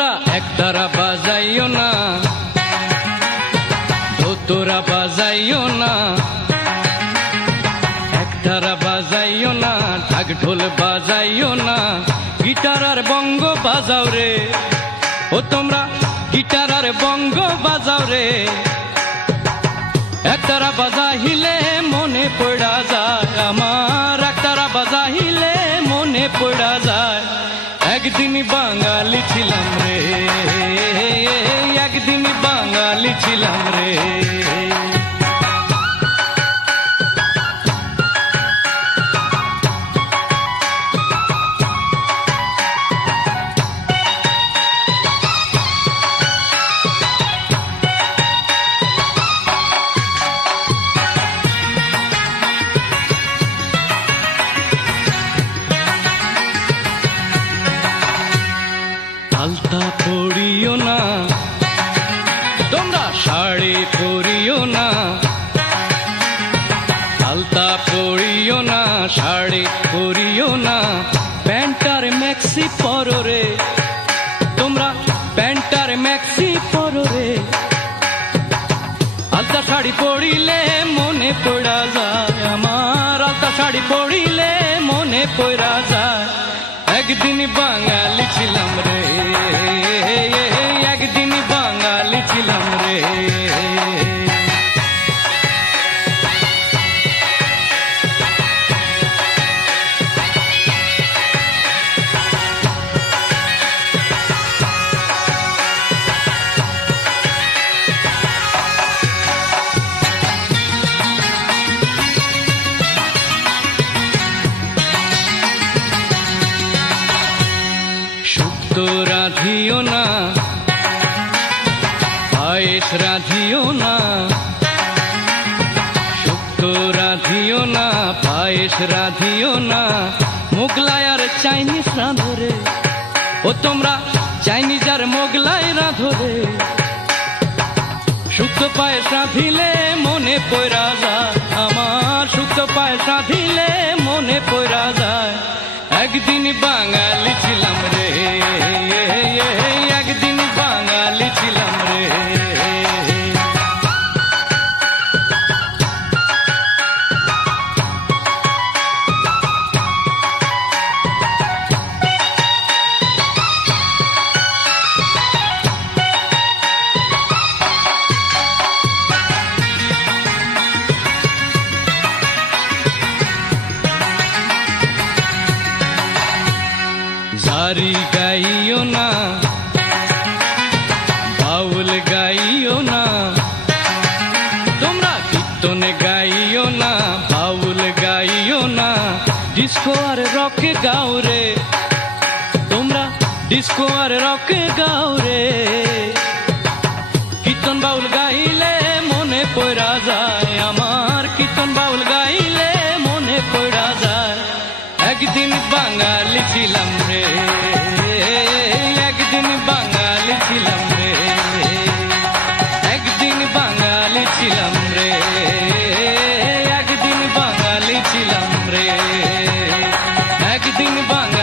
তোমরা একতারা বাজাইও না, ধুতুরা বাজাইও না, একতারা বাজাইও না, ঢাক ঢোল বাজাইও না, গিটার আর বঙ্গ বাজাও রে। ও তোমরা গিটার আর বঙ্গ বাজাও রে। একতারা বাজাইলে মনে পড়া যায় আমার, একতারা বাজাইলে মনে পড়া যায় একদিন বাঙালি ছিলাম রে, একদিন বাঙালি ছিলাম রে। আলতা পরিও না, তোমরা শাড়ি পরিও না, আলতা পরিও না, শাড়ি পরিও না, প্যান্টার ম্যাক্সি পরো রে। তোমরা প্যান্টার ম্যাক্সি পরো রে। আলতা শাড়ি পরিলে মনে পড়া যায় আমার, আলতা শাড়ি পরিলে মনে পড়া যায় একদিন বাঙালি ছিলাম রে, একদিন বাঙালি ছিলাম রে। শুক্তো রাধিও না, পায়েস রাধিও না, শুক্তো রাধিও না, পায়েস রাধিও না, মোগলাই আর চাইনিজ রাঁধো রে। ও তোমরা চাইনিজ আর মোগলাই রাঁধো রে। শুক্তো পায়েস রাঁধিলে মনে পড়া যায় আমার, শুক্তো পায়েস রাঁধিলে মনে পড়া যায় একদিন বাঙালি ছিলাম রে, একদিন বাঙালি ছিলাম রে। জারি গাইও না, বাউল গাইও না, তোমরা কীর্তন গাইও না, বাউল গাইও না, ডিস্কো আর রক গাও রে। তোমরা ডিস্কো আর রক গাও রে। কীর্তন বাউল গাইলে মনে পড়া যায় আমার, কীর্তন বাউল গাইলে মনে পড়া যায় একদিন বাঙালি ছিলাম রে, একদিন বাঙালি ছিলাম রে, একদিন বাঙালি ছিলাম রে, একদিন বাঙালি ছিলাম রে, একদিন বাঙালি